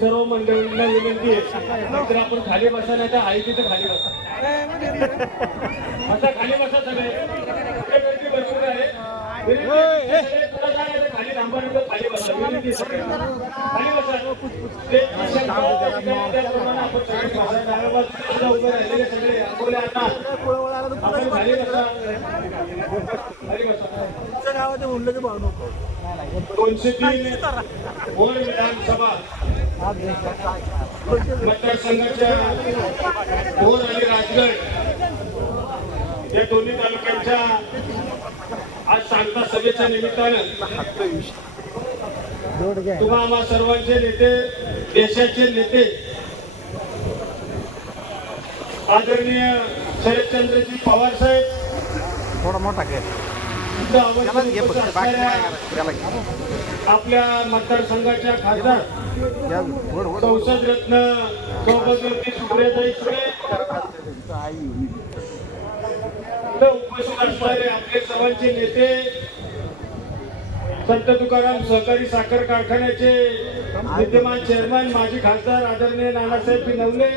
सर्व मंडळींना विनंती आहे. तर आपण खाली बसण्याच्या आहे तिथे खाली बसा. खाली सगळे. भरपूर आहे. आहे, खाली नाही तर खाली बसा. विनंती आहे सगळ्यांना. खाली बसा. ते शंका त्या ठिकाणी त्याप्रमाणे आपण सगळे बसा. सगळे. अण्णा आपण खाली बसा. खाली दोनशे तीन भोर विधानसभा. मतदारसंघाच्या भोर आणि राजगड या दोन्ही तालुक्यांच्या आज सांगता सभेच्या निमित्तानं तुम्हा आम्हा सर्वांचे नेते देशाचे नेते आदरणीय शरदचंद्रजी पवार साहेब थोडा मोठा आपल्या मतदारसंघाच्या खासदार. संसद रत्न सौभाग्यवती सुप्रियाताई सुळे. उपस्थित असणारे आपले सर्वांचे नेते संत तुकाराम सहकारी साखर कारखान्याचे विद्यमान चेअरमन माजी खासदार आदरणीय नानासाहेब नवले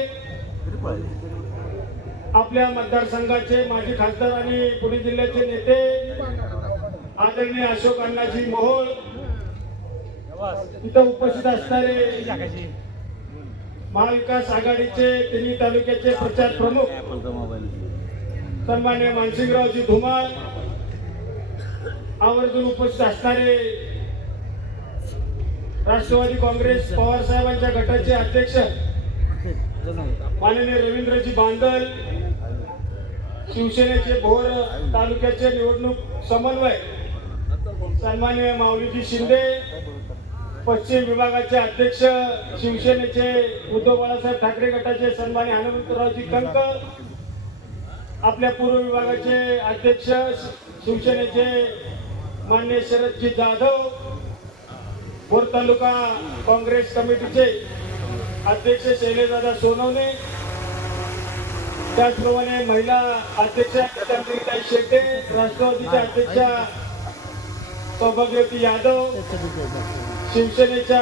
आपल्या मतदारसंघाचे माजी खासदार आणि पुणे जिल्ह्याचे नेते आदरणीय अशोक अण्णाजी मोहोळ इथं उपस्थित असणारे महाविकास आघाडीचे तिन्ही तालुक्याचे प्रचार प्रमुख सन्मान्य मानसिंगरावजी धुमाळ आवर्जून उपस्थित असणारे राष्ट्रवादी काँग्रेस पवार साहेबांच्या गटाचे अध्यक्ष माननीय रवींद्रजी बांदल शिवसेनेचे भोर तालुक्याचे निवडणूक समन्वय सन्मान्य माऊलीजी शिंदे पश्चिम विभागाचे अध्यक्ष शिवसेनेचे उद्धव बाळासाहेब ठाकरे गटाचे सन्मानी हनुमंतरावजी कंक आपल्या पूर्व विभागाचे अध्यक्ष शिवसेनेचे मान्य शरदजी जाधव भोर तालुका काँग्रेस कमिटीचे अध्यक्ष शैलेशदादा सोनवणे त्याचप्रमाणे महिला अध्यक्ष कथांजलीताई शेट्टे राष्ट्रवादीच्या अध्यक्षा सौभाग्यवती यादव शिवसेनेच्या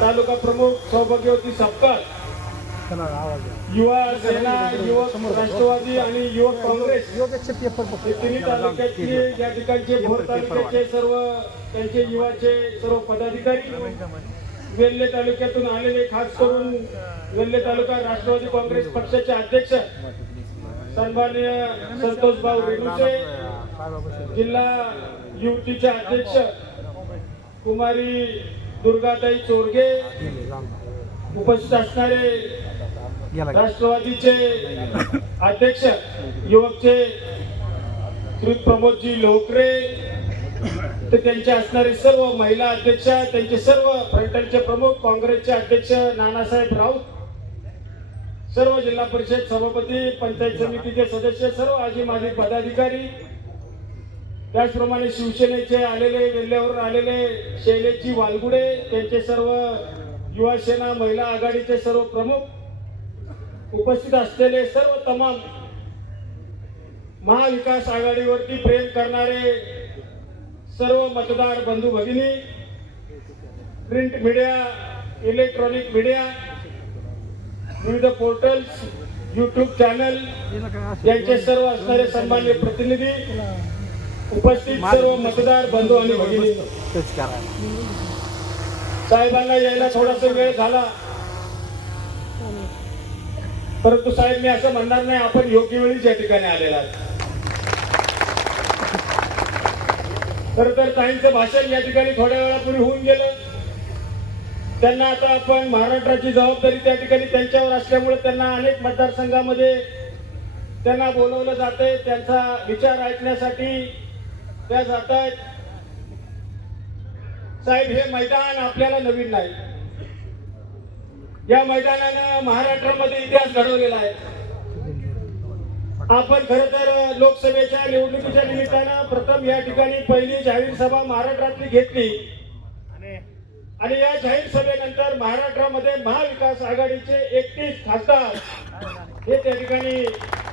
तालुका प्रमुख सौभाग्यवती सपकाळ युवा सेना युवक राष्ट्रवादी आणि युवक काँग्रेस हे तिन्ही तालुक्याचे या ठिकाणचे भोर तालुक्याचे सर्व त्यांचे युवाचे सर्व पदाधिकारी वेल्हे तालुक्यातून आलेले खास करून वेल्हे तालुका राष्ट्रवादी काँग्रेस पक्षाचे अध्यक्ष सन्मान्य संतोष भाऊ रेणुसे जिल्हा युवतीचे अध्यक्ष कुमारी दुर्गाताई चोरगे उपस्थित असणारे राष्ट्रवादीचे अध्यक्ष युवकचे श्री प्रमोदजी लोकरे तर त्यांचे असणारे सर्व महिला अध्यक्ष त्यांचे सर्व फ्रंटलचे प्रमुख काँग्रेसचे अध्यक्ष नानासाहेब राऊत सर्व जिल्हा परिषद सभापती पंचायत समितीचे सदस्य सर्व आजी माजी पदाधिकारी त्याचप्रमाणे शिवसेनेचे आलेले वेल्ल्यावर आलेले शैलेशजी वालगुडे त्यांचे सर्व युवा सेना महिला आघाडीचे सर्व प्रमुख उपस्थित असलेले सर्व तमाम महाविकास आघाडीवरती प्रेम करणारे सर्व मतदार बंधू भगिनी प्रिंट मीडिया इलेक्ट्रॉनिक मीडिया विविध पोर्टल्स यूट्यूब चॅनल यांचे सर्व असणारे सन्मान्य प्रतिनिधी उपस्थित सर्व मतदार बंधू आणि भगिनी. साहेबांना यायला थोडासा वेळ झाला. परंतु साहेब मी असं म्हणणार नाही आपण योग्य वेळीच या ठिकाणी आलेला खर तर काहींचं भाषण या ठिकाणी थोड्या वेळापूर्वी होऊन गेलं. त्यांना आता आपण महाराष्ट्राची जबाबदारी त्या ठिकाणी त्यांच्यावर असल्यामुळे त्यांना अनेक मतदारसंघामध्ये त्यांना बोलवलं जाते त्यांचा विचार ऐकण्यासाठी त्या जात आहेत साहेब हे मैदान आपल्याला नवीन नाही. या मैदानानं महाराष्ट्रामध्ये इतिहास घडवलेला आहे. आपण खर तर लोकसभेच्या निवडणुकीच्या निमित्तानं प्रथम या ठिकाणी पहिली जाहीर सभा महाराष्ट्रातली घेतली. आणि या जाहीर सभेनंतर महाराष्ट्रामध्ये महाविकास आघाडीचे एकतीस खासदार हे त्या ठिकाणी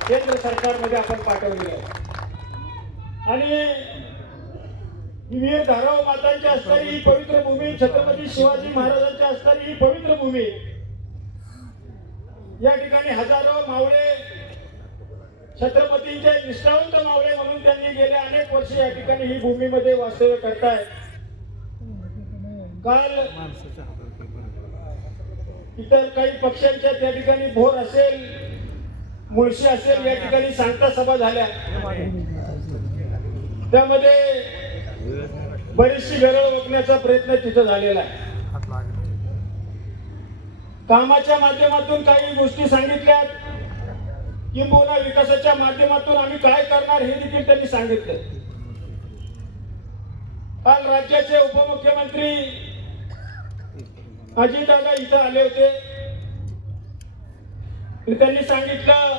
केंद्र सरकारमध्ये आपण पाठवले आहे. आणि धाराव मातांची असणारी ही पवित्र भूमी छत्रपती शिवाजी महाराजांची असणारी ही पवित्र भूमी. या ठिकाणी हजारो मावळे छत्रपतींचे निष्ठावंत मावळे म्हणून त्यांनी गेले अनेक वर्ष या ठिकाणी ही भूमीमध्ये वास्तव्य करतायत. काल इतर काही पक्षांच्या त्या ठिकाणी भोर असेल मुळशी असेल या ठिकाणी सांगता सभा झाल्या. त्यामध्ये बरीचशी घरं रोखण्याचा प्रयत्न तिथं झालेला आहे. कामाच्या माध्यमातून काही गोष्टी सांगितल्यात किंबहुना विकासाच्या माध्यमातून आम्ही काय करणार हे देखील त्यांनी सांगितलं. काल राज्याचे उपमुख्यमंत्री अजितदादा इथं आले होते. त्यांनी सांगितलं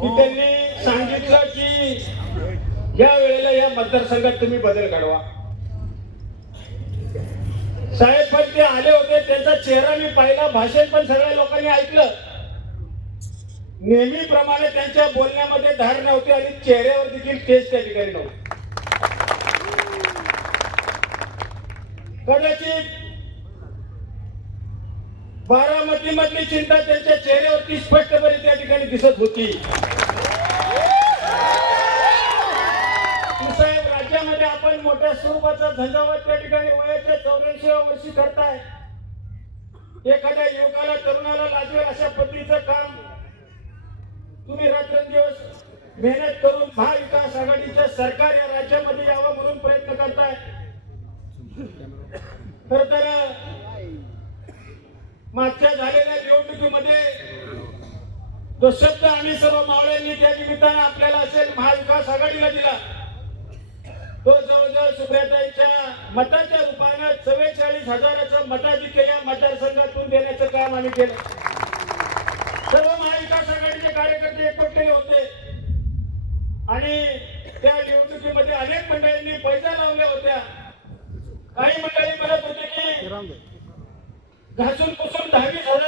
की त्यांनी सांगितलं की या वेळेला या मतदारसंघात तुम्ही बदल घडवा. साहेब पण ते आले होते त्यांचा चेहरा मी पाहिला भाषण पण सगळ्या लोकांनी ऐकलं. नेहमीप्रमाणे त्यांच्या बोलण्यामध्ये धार नव्हते आणि चेहऱ्यावर देखील केस त्या ठिकाणी नव्हते. कदाचित बारामती मधली चिंता त्यांच्या चेहऱ्यावरती स्पष्टपणे त्या ठिकाणी दिसत होती साहेब राज्यामध्ये मोठ्या स्वरूपाचा झंझावात त्या ठिकाणी वयाच्या चौऱ्याऐंशी वर्षी करताय. एखाद्या युवकाला तरुणाला लाजवेल अशा पद्धतीचं काम तुम्ही रात्रंदिवस मेहनत करून महाविकास आघाडीचं सरकार या राज्यामध्ये यावं म्हणून प्रयत्न करताय. खर तर मागच्या झालेल्या निवडणुकीमध्ये जो शब्द आम्ही सर्व मावळ्यांनी त्या निमित्तानं आपल्याला असेल महाविकास आघाडीला दिला. तो जवळजवळ सुप्रियाताईच्या मताच्या रूपानं चव्वेचाळीस हजाराचं मताधिक्य या मतदारसंघातून देण्याचं काम आम्ही केलं. सर्व महाविकास आघाडीचे कार्यकर्ते एकवटलेले होते. आणि त्या निवडणुकीमध्ये अनेक मंडळींनी पैसा लावल्या होत्या. काही मंडळी म्हणत होते की घासून पुसून दहावीस हजार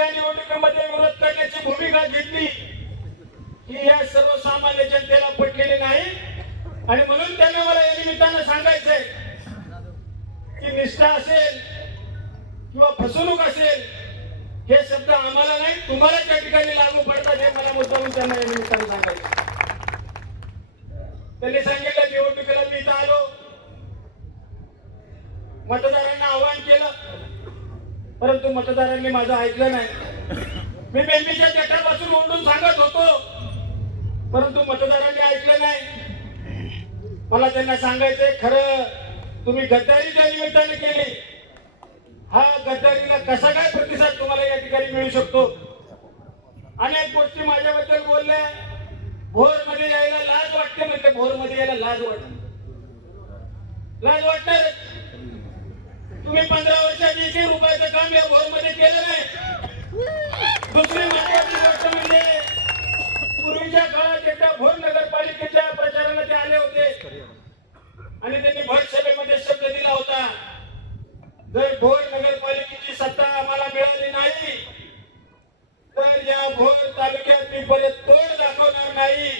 या निवडणुकीमध्ये विरोध करण्याची भूमिका घेतली ही या सर्वसामान्य जनतेला पटलेली नाही. आणि म्हणून त्यांना मला या निमित्तानं सांगायचंय की निष्ठा असेल किंवा फसवणूक असेल हे शब्द आम्हाला नाही तुम्हाला त्या ठिकाणी लागू पडतात हे मला मुद्दामून त्यांना या निमित्तानं सांगायचं त्यांनी सांगितलं निवडणुकीला मी इथं आलो. मतदारांना आवाहन केलं. परंतु मतदारांनी माझं ऐकलं नाही. मी बेंबीच्या जटापासून ओढून सांगत होतो. परंतु मतदारांनी ऐकलं नाही. मला त्यांना सांगायचंय खरं तुम्ही गद्दारीच्या निमित्ताने केली. हा गद्दारीला कसा काय प्रतिसाद तुम्हाला या ठिकाणी मिळू शकतो? अनेक गोष्टी माझ्याबद्दल बोलल्या. भोरमध्ये यायला लाज वाटते म्हणते भोरमध्ये यायला लाज वाटते. लाज वाटणार तुम्ही पंधरा वर्षात एकही रुपयाचं काम या भोरमध्ये केलं नाही. दुसरी महत्वाची गोष्ट म्हणजे पूर्वीच्या काळात एकदा भोर नगरपालिकेच्या प्रचाराला ते आले होते. आणि त्यांनी भर सभेमध्ये शब्द दिला होता. जर भोर नगरपालिकेची सत्ता आम्हाला मिळाली नाही तर या भोर तालुक्यात मी परत तोड दाखवणार नाही.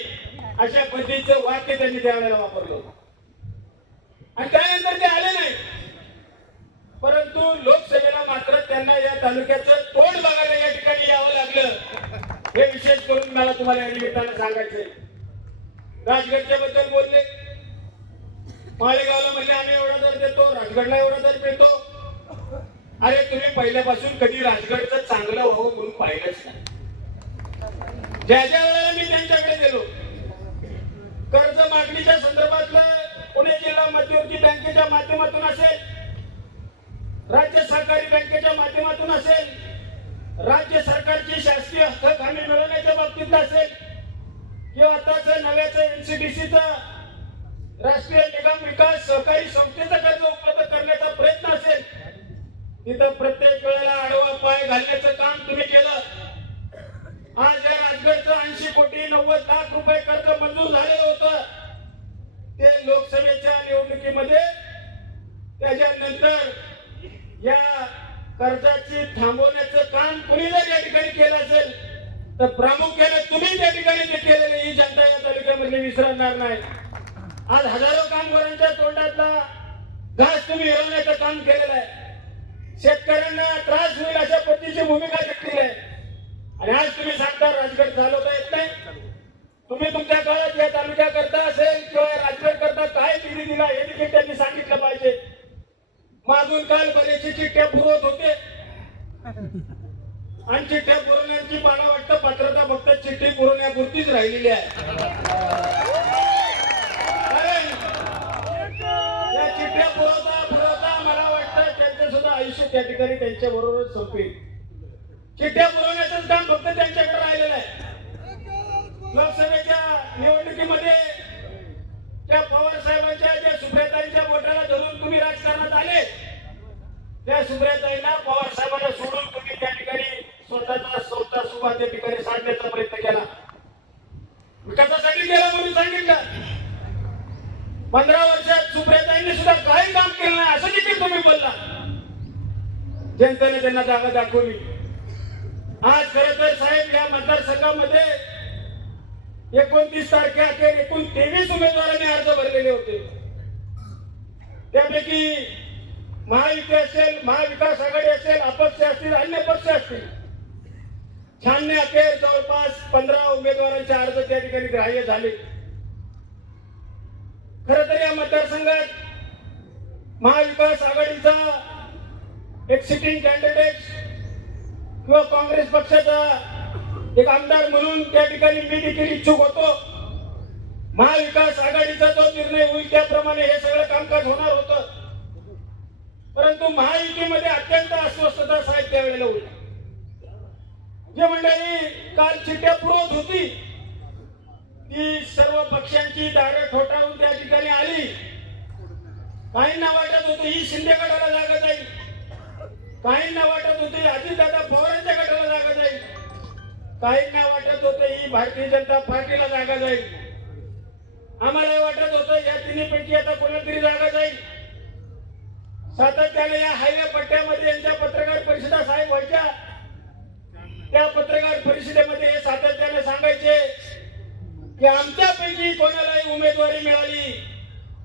अशा पद्धतीचं वाक्य त्यांनी त्यावेळेला वापरलं आणि त्यानंतर ते आले नाही. परंतु लोकसभेला मात्र त्यांना या तालुक्याचं तोंड बघायला या ठिकाणी यावं लागलं. हे विशेष करून मला तुम्हाला या निमित्तानं सांगायचंय राजगडच्या बद्दल बोलले. मालेगावला म्हणजे आम्ही एवढा दर देतो राजगडला एवढा दर देतो अरे तुम्ही पहिल्यापासून कधी राजगडचं चांगलं व्हावं म्हणून पाहिलंच नाही. ज्या ज्या वेळेला मी त्यांच्याकडे गेलो कर्ज मागणीच्या संदर्भातलं पुणे जिल्हा मध्यवर्ती बँकेच्या माध्यमातून असेल राज्य सहकारी बँकेच्या माध्यमातून असेल राज्य सरकारची शासकीय हक्क हमी मिळवण्याच्या बाबतीत असेल किंवा आताच नव्याचं एनसीडीसीच राष्ट्रीय निगम विकास सहकारी संस्थेचं कर्ज उपलब्ध करण्याचा प्रयत्न असेल तिथं प्रत्येक वेळेला आडवा पाय घालण्याचं काम तुम्ही केलं. आज या राजगडचं ऐंशी कोटी नव्वद लाख रुपये कर्ज मंजूर झालेलं होतं. ते लोकसभेच्या निवडणुकीमध्ये त्याच्यानंतर या कर्जाची थांबवण्याचं काम कुणी जर या ठिकाणी केलं असेल तर प्रामुख्याने तुम्ही त्या ठिकाणी ते केलेले ही जनता या तालुक्यामध्ये विसरणार नाही. आज हजारो कामगारांच्या तोंडातला घास तुम्ही हिरवण्याचं काम केलेलं आहे. शेतकऱ्यांना त्रास होईल अशा पद्धतीची भूमिका घेतली आहे. आणि आज तुम्ही सांगता राजगड चालवता येत नाही. तुम्ही तुमच्या काळात या तालुक्या अजून काल बरेचसे चिठ्ठ्या पुरवत होते. आणि चिठ्ठ्या पुरवण्याची मला वाटतं पात्रता फक्त चिठ्ठी पुरवण्यापुरतीच राहिलेली आहे. या चिठ्ठ्या पुरवता पुरवता मला वाटतं त्यांचं सुद्धा आयुष्य त्या ठिकाणी त्यांच्या बरोबरच संपेल. चिठ्ठ्या पुरवण्याचं काम फक्त त्यांच्याकडे राहिलेलं आहे. लोकसभेच्या निवडणुकीमध्ये त्या पवार साहेबांच्या ज्या सुप्रियाताईंच्या बोटाला धरून तुम्ही राजकारणात आले. त्या सुप्रियाताईंना पवार साहेबांना सोडून तुम्ही त्या ठिकाणी स्वतःचा स्वतः सुभा त्या ठिकाणी सांगण्याचा प्रयत्न केला. विकासासाठी केला म्हणून सांगितलं. पंधरा वर्षात सुप्रियाताईंनी सुद्धा काही काम केलं नाही असं देखील तुम्ही बोलला. जनतेने त्यांना जागा दाखवली. आज खर तर साहेब या मतदारसंघामध्ये एकोणतीस तारखेअखेर एकूण तेवीस उमेदवारांनी अर्ज भरलेले होते. त्यापैकी महायुती असेल महाविकास आघाडी असेल अपक्ष असतील अन्य पक्ष असतील. शहाण्णव अखेर जवळपास पंधरा उमेदवारांचे अर्ज त्या ठिकाणी ग्राह्य झाले. खर तर या मतदारसंघात महाविकास आघाडीचा एक सिटिंग कॅन्डिडेट किंवा काँग्रेस पक्षाचा एक आमदार म्हणून त्या ठिकाणी मी देखील इच्छुक होतो. महाविकास आघाडीचा जो निर्णय होईल त्याप्रमाणे हे सगळं कामकाज होणार होतं. परंतु महायुतीमध्ये अत्यंत अस्वस्थता साहेब त्यावेळेला होती जे मंडळी काल चिठ्ठ्या पुरवत होती ती सर्व पक्षांची दारे ठोठावून त्या ठिकाणी आली. काहींना वाटत होतं ही शिंदे गटाला जागा जाईल काहींना वाटत होते अजितदादा पवारांच्या गटाला जागा जाईल काहींना वाटत होतं ही भारतीय जनता पार्टीला जागा जाईल. आम्हाला वाटत होतं या तिन्हीपैकी आता कोणाला तरी जागा जाईल. सातत्याने या हायवे पट्ट्यामध्ये यांच्या पत्रकार परिषदा साहेब व्हायच्या. त्या पत्रकार परिषदेमध्ये हे सातत्याने सांगायचे की आमच्यापैकी कोणालाही उमेदवारी मिळाली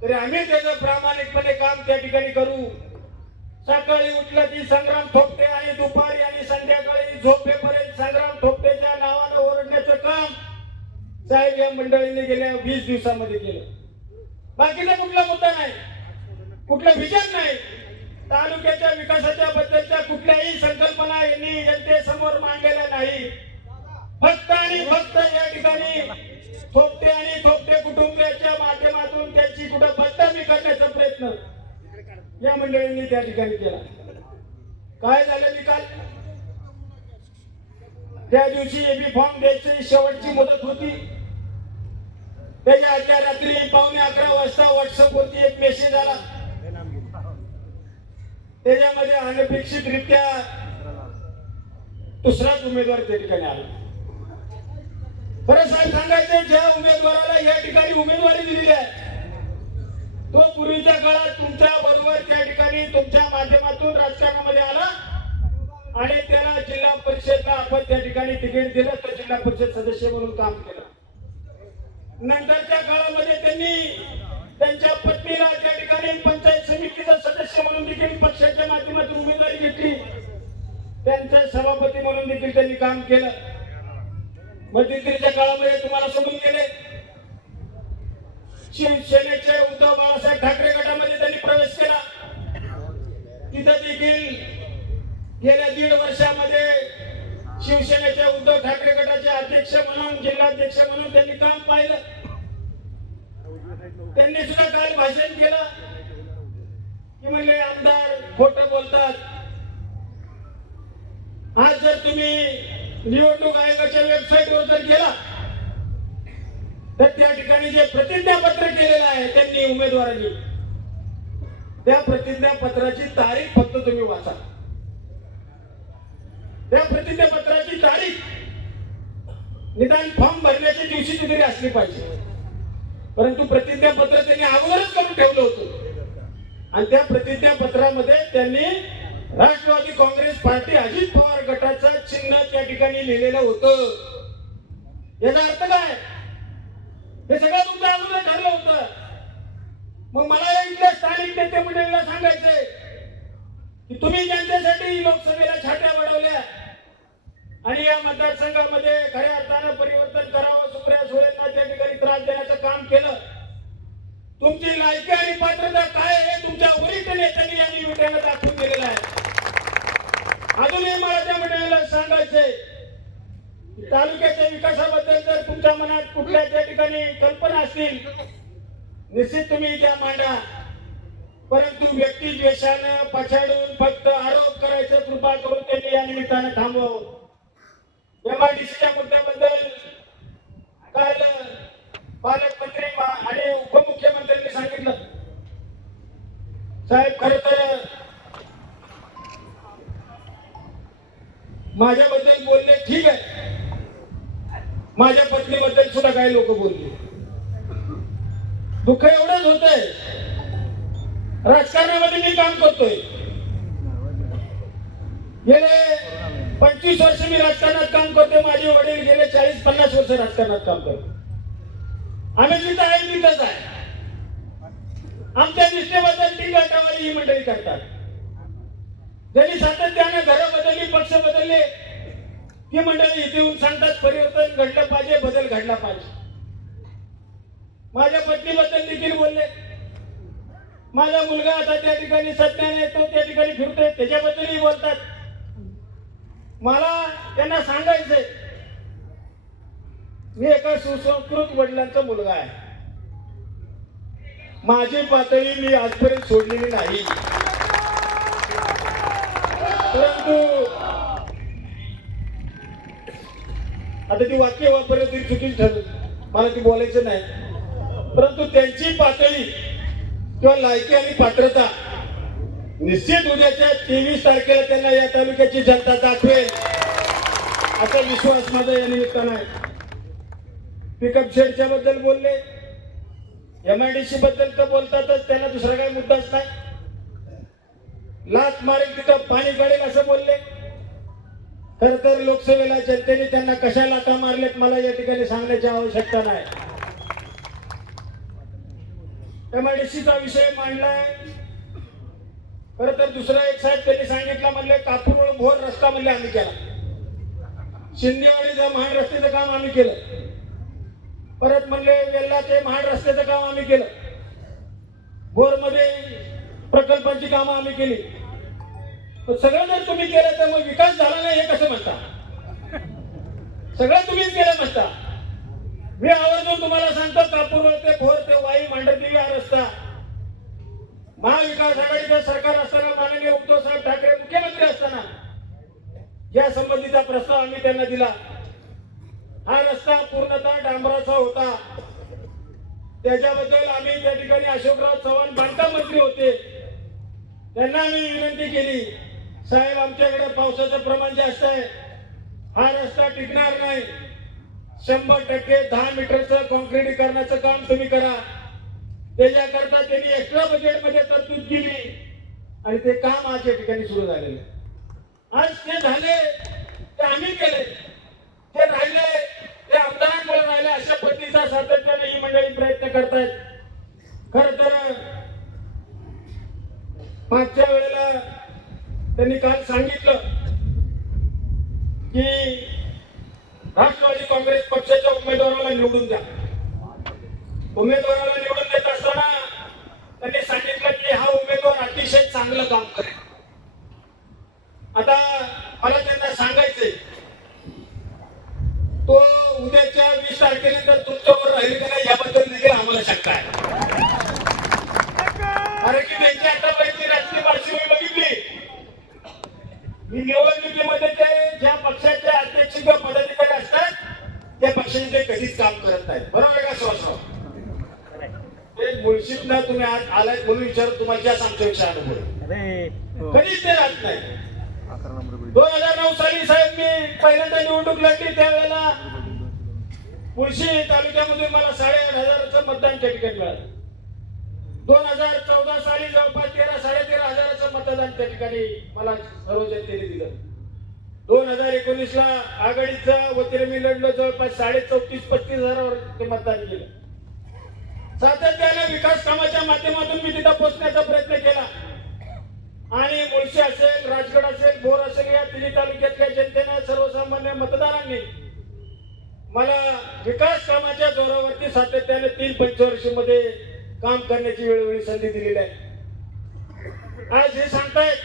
तरी आम्ही त्याचं प्रामाणिकपणे काम त्या ठिकाणी करू. सकाळी उठलं ती संग्राम थोपटे आणि दुपारी आणि संध्याकाळी झोपेपर्यंत संग्राम थोपटेच्या नावानं ओरडण्याचं काम साहेब या मंडळीने गेल्या वीस दिवसामध्ये केलं. बाकीचा कुठला मुद्दा नाही. कुठला विजन नाही. तालुक्याच्या विकासाच्या बद्दलच्या कुठल्याही संकल्पना यांनी जनतेसमोर मांडलेल्या नाही. फक्त आणि फक्त या ठिकाणी थोपटे आणि थोपटे कुटुंबियाच्या माध्यमातून त्यांची कुठं बदनामी करण्याचा प्रयत्न या मंडळींनी त्या ठिकाणी केला. काय झालं निकाल? त्या दिवशी एबी फॉर्म द्यायची शेवटची मुदत होती. त्याच्या आदल्या रात्री पावणे अकरा वाजता व्हॉट्सअप वरती एक मेसेज आला. त्याच्यामध्ये अनपेक्षितरित्या दुसराच उमेदवार त्या ठिकाणी आला. बरं साहेब सांगायचं ज्या उमेदवाराला या ठिकाणी उमेदवारी दिलेली आहे तो पूर्वीच्या काळात तुमच्या बरोबर त्या ठिकाणी तुमच्या माध्यमातून राजकारणामध्ये आला आणि त्याला जिल्हा परिषदला आपण त्या ठिकाणी तिकीट दिलं तर जिल्हा परिषद सदस्य म्हणून काम केलं. नंतरच्या काळामध्ये त्यांनी त्यांच्या पत्नीला त्या ठिकाणी पंचायत समितीचा सदस्य म्हणून देखील पक्षाच्या माध्यमातून उमेदवारी घेतली. त्यांच्या सभापती म्हणून देखील त्यांनी काम केलं. मध्यंतरीच्या काळामध्ये तुम्हाला सोडून गेले. शिवसेनेचे उद्धव बाळासाहेब ठाकरे गटामध्ये त्यांनी प्रवेश केला. तिथं देखील गेल्या दीड वर्षामध्ये शिवसेनेच्या उद्धव ठाकरे गटाचे अध्यक्ष म्हणून जिल्हाध्यक्ष म्हणून त्यांनी काम पाहिलं. त्यांनी सुद्धा काल भाषण केलं. की म्हणले आमदार खोट बोलतात. आज जर तुम्ही निवडणूक आयोगाच्या वेबसाईट वर जर गेला तर त्या ठिकाणी जे प्रतिज्ञापत्र केलेलं आहे त्यांनी उमेदवारांनी त्या प्रतिज्ञापत्राची तारीख फक्त तुम्ही वाचा. त्या प्रतिज्ञापत्राची तारीख निदान फॉर्म भरण्याच्या दिवशी तरी असली पाहिजे. परंतु प्रतिज्ञापत्र त्यांनी अगोदरच करून ठेवलं होतं. आणि त्या प्रतिज्ञापत्रामध्ये त्यांनी राष्ट्रवादी काँग्रेस पार्टी अजित पवार गटाचं चिन्ह त्या ठिकाणी लिहिलेलं होतं. याचा अर्थ काय? हे सगळं तुमच्या अगोदर ठरलं होतं. मग मला या इथल्या स्थानिक नेते मंडळीला सांगायचंय की तुम्ही ज्यांच्यासाठी लोकसभेला छाट्या वाढवल्या आणि या मतदारसंघामध्ये खऱ्या अर्थानं परिवर्तन करावं सुप्रिया सुळेंना त्या ठिकाणी त्रास देण्याचं काम केलं. तुमची लायकी आणि पात्रता काय हे तुमच्या वरिष्ठ नेत्यांनी या निवडणुकीला दाखवून दिलेलं आहे. अजूनही मला त्या मंडळीला सांगायचंय तालुक्याच्या विकासाबद्दल जर तुमच्या मनात कुठल्या त्या ठिकाणी कल्पना असतील निश्चित तुम्ही त्या मांडा. परंतु व्यक्ती द्वेषानं पछाडून फक्त आरोप करायचं कृपा करून त्यांनी या निमित्तानं थांबवावं एमआयडीसीच्या मुद्द्याबद्दल काल पालकमंत्री आणि उपमुख्यमंत्र्यांनी सांगितलं. साहेब खर तर माझ्याबद्दल बोलले ठीक आहे. माझ्या पत्नीबद्दल सुद्धा काही लोक बोलले. दुःख एवढंच होतंय. राजकारणामध्ये मी काम करतोय. गेले पंचवीस वर्ष मी राजकारणात काम करतो माझे वडील गेले चाळीस पन्नास वर्ष राजकारणात काम करतो आम्ही जिथं आहे तिथंच आहे. आमच्या निष्ठेबद्दल टीका टावाली ही मंडळी करतात. ज्यांनी सातत्याने घरं बदलली पक्ष बदलले ती मंडळी इथे येऊन सांगतात परिवर्तन घडलं पाहिजे बदल घडला पाहिजे. माझ्या पत्नीबद्दल देखील बोलले. माझा मुलगा आता त्या ठिकाणी सत्याने येतो त्या ठिकाणी फिरतोय त्याच्याबद्दलही बोलतात. मला त्यांना सांगायचंय. मी एका सुसंस्कृत वडिलांचा मुलगा आहे. माझी पातळी मी आजपर्यंत सोडलेली नाही. परंतु आता ती वाक्य वापरलं तरी चुकीच ठरलं. मला ती बोलायचं नाही. परंतु त्यांची पातळी किंवा लायकी आणि पात्रता निश्चित उद्याच्या तेवीस तारखेला त्यांना या तालुक्याची जनता दाखवेल. असा विश्वास माझा या निमित्तानं आहे. पिकअप शेडच्या बद्दल बोलले. एमआयडीसी बद्दल तर बोलतातच त्यांना दुसरा काही मुद्दाच नाही. लाच मारेल तिथं पाणी काढेल असं बोलले. खर तर लोकसभेला जनतेने त्यांना कशा लाटा मारल्यात मला या ठिकाणी सांगण्याची आवश्यकता नाही. एमआयडीसीचा विषय मांडलाय खर तर दुसरा एक साहेब त्यांनी सांगितलं म्हणले कापूर भोर रस्ता म्हणले आम्ही केला. शिंदेवाडीचं महाड रस्त्याचं काम आम्ही केलं. परत म्हणले वेल्ला ते महाड रस्त्याचं काम आम्ही केलं. भोरमध्ये प्रकल्पांची कामं आम्ही केली. सगळं जर तुम्ही केलं तर मग विकास झाला नाही हे कसं म्हणता? सगळं तुम्हीच केलं म्हणता. मी आवर्जून तुम्हाला सांगतो कापूर ते भोर ते वाई मांडरदेवी हा रस्ता. महाविकास आघाडीचं सरकार असताना माननीय उद्धव साहेब ठाकरे मुख्यमंत्री असताना या संबंधीचा प्रस्ताव आम्ही त्यांना दिला. हा रस्ता पूर्णतः डांबराचा होता. त्याच्याबद्दल आम्ही त्या ठिकाणी अशोकराव चव्हाण बांधकाम मंत्री होते. त्यांना आम्ही विनंती केली साहेब आमच्याकडे पावसाचं प्रमाण जास्त आहे. हा रस्ता टिकणार नाही. शंभर टक्के दहा मीटरचं कॉन्क्रिटीकरणाचं काम तुम्ही करा. त्याच्याकरता त्यांनी एक्स्ट्रा बजेटमध्ये तरतूद केली. आणि ते काम आज या ठिकाणी सुरू झालेले आज ते झाले ते आम्ही केले. ते राहिले ते आमदारांमुळे राहिले अशा पद्धतीचा सातत्याने ही मंडळी प्रयत्न करतायत. खर तर मागच्या वेळेला त्यांनी काल सांगितलं की राष्ट्रवादी काँग्रेस पक्षाच्या उमेदवाराला निवडून द्या. उमेदवाराला निवडून देत असताना त्यांनी सांगितलं की हा उमेदवार अतिशय चांगलं काम करेल. आता मला त्यांना सांगायचंय तो उद्याच्या वीस तारखेनंतर तुमच्यावर राहील का नाही याबद्दल देखील आम्हाला शंका आहे. कारण की त्यांची आतापर्यंत राजकीय पार्श्वभूमी बघितली. मी निवडणुकीमध्ये ते ज्या पक्षाचे अध्यक्ष किंवा पदाधिकारी असतात त्या पक्षाने ते कधीच काम करत नाहीत. बरोबर आहे का सुभाषराव ते मुळशीतनं तुम्ही आज आलात म्हणून विचार तुम्हाला जास्त आमच्यापेक्षा अनुभव आहे. कधीच ते राहत नाही. दोन हजार नऊ साली साहेब मी पहिल्यांदा निवडणूक लढली त्यावेळेला मुळशी तालुक्यामध्ये मला साडेआठ हजाराचं मतदान त्या ठिकाणी मिळालं. दोन हजार चौदा साली जवळपास तेरा साडेतेरा हजाराचं मतदान त्या ठिकाणी मला सर्व जनतेने दिलं. दोन हजार एकोणीस ला आघाडीच्या वतीने मी लढलो जवळपास साडे चौतीस पस्तीस हजारावर ते मतदान केलं सातत्याने विकास कामाच्या माध्यमातून मी तिथं पोचण्याचा प्रयत्न केला. आणि मुळशी असेल राजगड असेल भोर असेल या तिन्ही तालुक्यातल्या जनतेने सर्वसामान्य मतदारांनी मला विकास कामाच्या जोरावरती सातत्याने तीन पंचवर्षीमध्ये काम करण्याची वेळोवेळी संधी दिलेली आहे. आज हे सांगतायत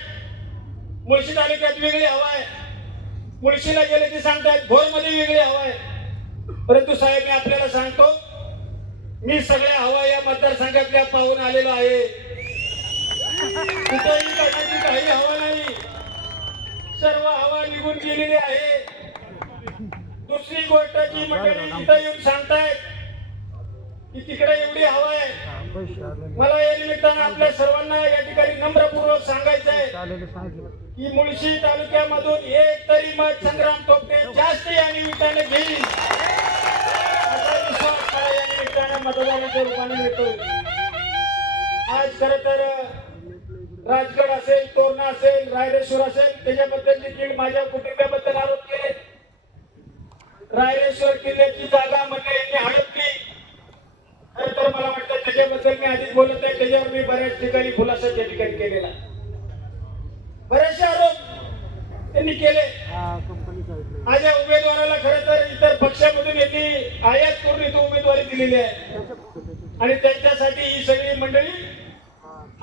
मुळशी तालुक्यात वेगळी हवा आहे. मुळशीला गेले की सांगतायत भोरमध्ये वेगळी हवा आहे. परंतु साहेब मी आपल्याला सांगतो मी सगळ्या हवा या मतदारसंघातल्या पाहून आलेलो आहे. कुठेही काही हवा नाही. सर्व हवा निघून गेलेली आहे. दुसरी गोष्ट जी मंडळी तिथं येऊन सांगतायत की तिकडे एवढी हवा आहे. मला या निमित्तानं आपल्या सर्वांना या ठिकाणी नम्रपूर्वक सांगायचं आहे की मुळशी तालुक्यामधून एक तरी मत संग्राम तोपटे जास्त या निमित्ताने घेईल. निमित्तानं मतदानाच्या रूपाने मिळतो. आज खर तर राजगड असेल तोरणा असेल रायरेश्वर असेल त्याच्याबद्दल देखील माझ्या कुटुंबाबद्दल आरोप केले. रायरेश्वर किल्ल्याची जागा म्हणजे यांनी हडपली खर तर मला वाटतं त्याच्याबद्दल मी आधीच बोलत आहे त्याच्यावर मी बऱ्याच ठिकाणी खुलासा त्या ठिकाणी केलेला. बरेचसे आरोप त्यांनी केले. आज या उमेदवाराला खरं आयात करून इथं उमेदवारी दिलेली आहे. आणि त्यांच्यासाठी ही सगळी मंडळी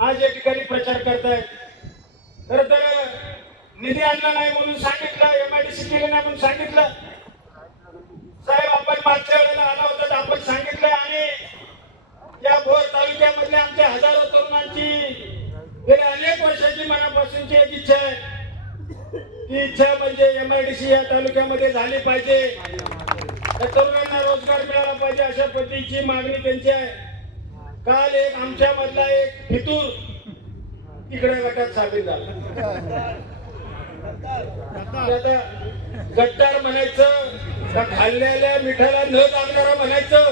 आज या ठिकाणी प्रचार करतायत. खर तर निधी आणला नाही म्हणून सांगितलं एमआयडीसी केलं नाही म्हणून सांगितलं. साहेब आपण मागच्या वेळेला आला होता तर आपण सांगितलं आणि या भोर तालुक्यामधल्या आमच्या हजारो तरुणांची गेल्या अनेक वर्षाची मनापासूनची एक इच्छा आहे. ती इच्छा म्हणजे एमआयडीसी या तालुक्यामध्ये झाली पाहिजे. त्या तरुणांना रोजगार मिळाला पाहिजे अशा पद्धतीची मागणी त्यांची आहे. काल एक आमच्या मधला एक फितूर तिकडे गटात सामील झाला. आता गट्टार म्हणायचं का खाल्लेल्या मिठाला न लागणारा म्हणायचं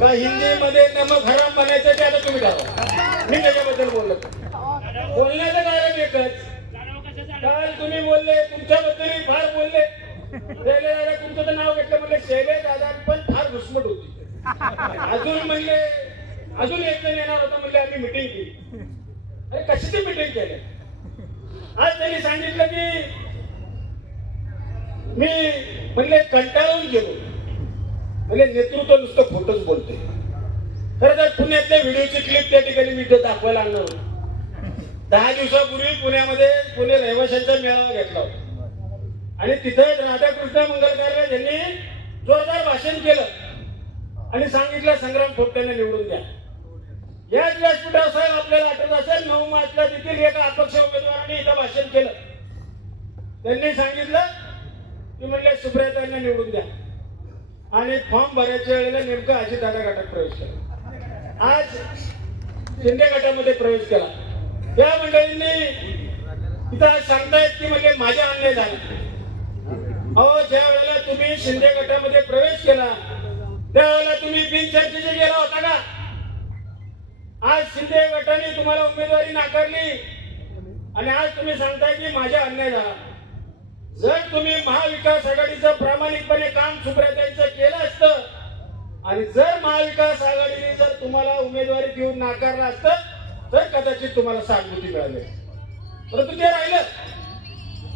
का हिंदी मध्ये नमक हराम म्हणायचं ते आता तुम्ही ठरवा. मी त्याच्याबद्दल बोललो. बोलण्याचं कारण एकच. काल तुम्ही बोलले तुमच्याबद्दल फार बोलले. तुमचं तर नाव घेतलं म्हणले शैले दादा पण फार घुसमट होती. अजून म्हणले अजून एक जण येणार होता म्हणले आम्ही मिटिंग केली. अरे कशाची मिटिंग केली? आज त्यांनी सांगितलं की मी म्हणले कंटाळून गेलो. म्हणजे नेतृत्व नुसतं खोटच बोलते. खरं तर पुण्यातल्या व्हिडिओची क्लिप त्या ठिकाणी मी इथे दाखवायला आणलं दहा दिवसापूर्वी पुण्यामध्ये पुणे रहिवाशांचा मेळावा घेतला होता. आणि तिथं राधाकृष्ण मंगलकर यांनी जोरदार भाषण केलं. आणि सांगितलं संग्राम खोपट्याने निवडून द्या. याच व्यासपीठावर साहेब आपल्याला आठवत असेल नऊ मार्चला देखील एका अपक्ष उमेदवाराने इथं भाषण केलं. त्यांनी सांगितलं की म्हणजे सुप्रियाताईंना निवडून द्या. आणि फॉर्म भरायच्या वेळेला नेमकं अजितदादा गटात प्रवेश केला. आज शिंदे गटामध्ये प्रवेश केला. या मंडळींनी इथं आज सांगतायत की म्हणजे माझ्या अन्याय झाला. अहो ज्या वेळेला तुम्ही शिंदे गटामध्ये प्रवेश केला त्यावेळेला तुम्ही बिनचर्चेचे गेला होता का? आज शिंदे गटाने तुम्हाला उमेदवारी नाकारली. आणि आज तुम्ही सांगताय की माझ्या अन्याय झाला. जर तुम्ही महाविकास आघाडीचं प्रामाणिकपणे काम सुप्रियाताईंचं केलं असतं आणि जर महाविकास आघाडीने जर तुम्हाला उमेदवारी देऊन नाकारलं असतं तर कदाचित तुम्हाला सहानुभूती मिळाली. परंतु ते राहिलं.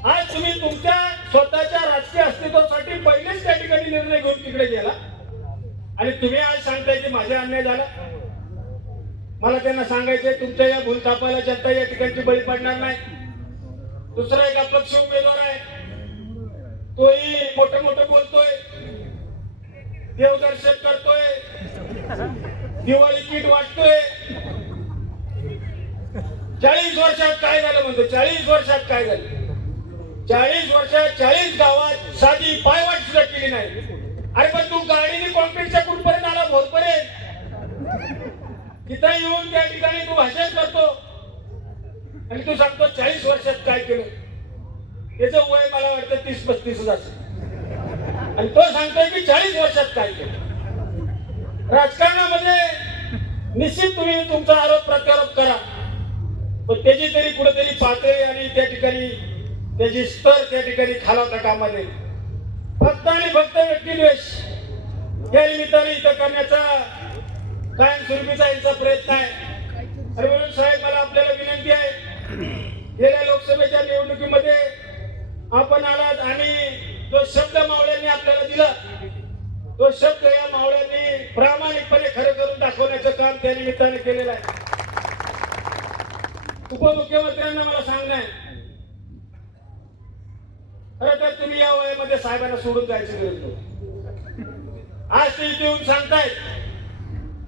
आज तुम्ही तुमच्या स्वतःच्या राजकीय अस्तित्वासाठी पहिलेच त्या ठिकाणी निर्णय घेऊन तिकडे गेला. आणि तुम्ही आज सांगताय की माझा अन्याय झाला. मला त्यांना सांगायचंय तुमच्या या भूलतापाला जनता या ठिकाणची बळी पडणार नाही. दुसरा एक अपक्ष उमेदवार आहे. तोही मोठ मोठं बोलतोय. देवदर्शन करतोय. दिवाळी किट वाटतोय. चाळीस वर्षात काय झालं म्हणतो? चाळीस वर्षात काय झालं? चाळीस वर्षात चाळीस गावात साधी पायवाट सुद्धा केली नाही. अरे पण तू गाडीने कॉन्क्रीटच्या कुठपर्यंत आला? भोरपर्यंत. तिथं येऊन त्या ठिकाणी तू भाषण करतो. आणि तू सांगतो चाळीस वर्षात काय केलं? त्याचं वय मला वाटतं तीस पस्तीस असेल. आणि तो सांगतोय की चाळीस वर्षात काय केलं? राजकारणामध्ये निश्चित तुम्ही तुमचा आरोप प्रत्यारोप करा. पण त्याची तरी कुठेतरी पातळी आणि त्या ठिकाणी त्याची स्तर त्या ठिकाणी खालावता कामा नये फक्त आणि फक्त व्यक्तिद्वेष. या निमित्ताने इथं करण्याचा कायमस्वरूपीचा यांचा प्रयत्न आहे. आणि म्हणून साहेब मला आपल्याला विनंती आहे गेल्या लोकसभेच्या निवडणुकीमध्ये आपण आलात आणि जो शब्द मावळ्यांनी आपल्याला दिला तो शब्द या मावळ्यांनी प्रामाणिकपणे खरं करून दाखवण्याचं काम त्या निमित्ताने केलेलं आहे. उपमुख्यमंत्र्यांना मला सांगणं आहे खरं तर तुम्ही या वयामध्ये साहेबांना सोडून जायची गरज नव्हती आज ते इथे येऊन सांगतायत.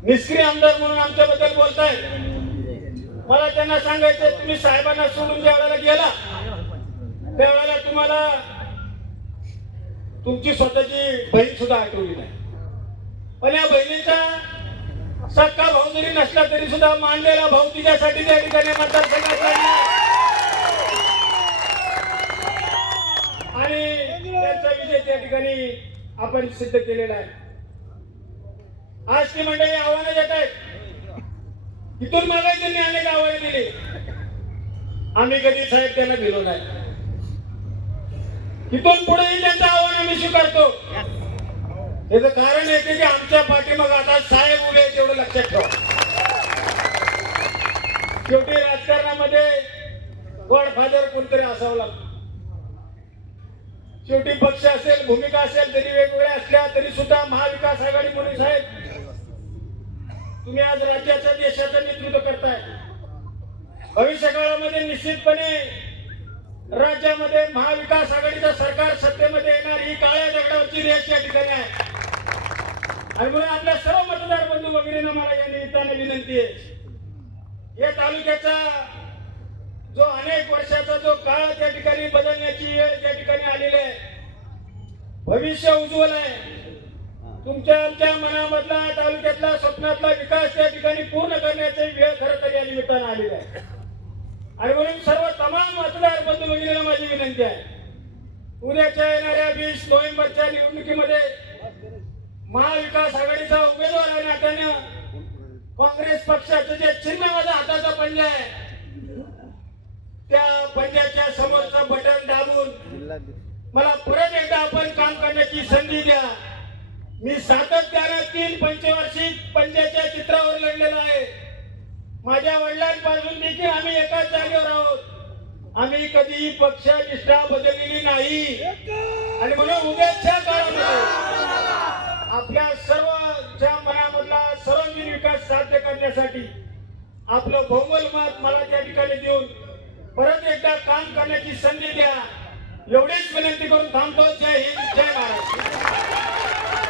निष्क्रिय आमदार म्हणून आमच्याबद्दल बोलतायत. मला त्यांना सांगायचं तुम्ही साहेबांना सोडून ज्या वेळेला गेला त्यावेळेला तुम्हाला तुमची स्वतःची बहीण सुद्धा आठवली नाही. पण या बहिणीचा सक्का भाऊ जरी नसला तरी सुद्धा मानलेला भाऊ तिच्यासाठी त्या ठिकाणी मतदारसंघात आणि त्यांचा विजय त्या ठिकाणी आपण सिद्ध केलेला आहे. आज ती मंडळी आव्हानं देत आहेत. इथून मागे त्यांनी अनेक आव्हाने दिली. आम्ही कधी साहेब त्यांना दिलो नाही. इथून पुढेही त्यांचं आव्हान आम्ही स्वीकारतो. त्याचं कारण येते की आमच्या पाठीमाग आता साहेब उभे तेवढं लक्षात ठेवा. शेवटी राजकारणामध्ये गॉडफादर कोणतरी असावं लागतं. शेवटी पक्ष असेल भूमिका असेल तरी वेगवेगळ्या असल्या तरी सुद्धा महाविकास आघाडी म्हणून साहेब तुम्ही आज राज्याचा देशाचं नेतृत्व करताय. भविष्य काळामध्ये निश्चितपणे राज्यामध्ये महाविकास आघाडीचं सरकार सत्तेमध्ये येणार ही काळ्या दगडावरची रेष या ठिकाणी आहे. आणि म्हणून आपल्या सर्व मतदार बंधू वगैरे मला या निमित्ताने विनंती आहे. या तालुक्याचा जो अनेक वर्षाचा जो काळ त्या ठिकाणी बदलण्याची वेळ त्या ठिकाणी आलेली आहे. भविष्य उज्ज्वल आहे. तुमच्या आमच्या मनामधला तालुक्यातला स्वप्नातला विकास त्या ठिकाणी पूर्ण करण्याची वेळ खरं तर या निमित्तानं आलेली आहे. आणि म्हणून सर्व तमाम मतदार बंधू भगिनीला माझी विनंती आहे. उद्याच्या येणाऱ्या वीस नोव्हेंबरच्या निवडणुकीमध्ये महाविकास आघाडीचा उमेदवार आहे नात्यानं काँग्रेस पक्षाचं जे चिन्ह माझा हाताचा पंजा आहे त्या पंजाच्या समोरचं बटन दाबून मला परत एकदा आपण काम करण्याची संधी द्या. मी सातत्यानं तीन पंचवार्षिक पंजाच्या चित्रावर लढलेलो आहे. माझ्या वडिलांपासून देखील आम्ही एकाच जागेवर आहोत. आम्ही कधीही पक्ष निष्ठा बदललेली नाही. आणि म्हणून उद्याच्या काळामध्ये आपल्या सर्वच्या मनामधला सर्वांगीण विकास साध्य करण्यासाठी आपलं बहुमल मत मला त्या ठिकाणी देऊन परत एकदा काम करण्याची संधी द्या. एवढीच विनंती करून थांबतो. जय हिंद जय महाराष्ट्र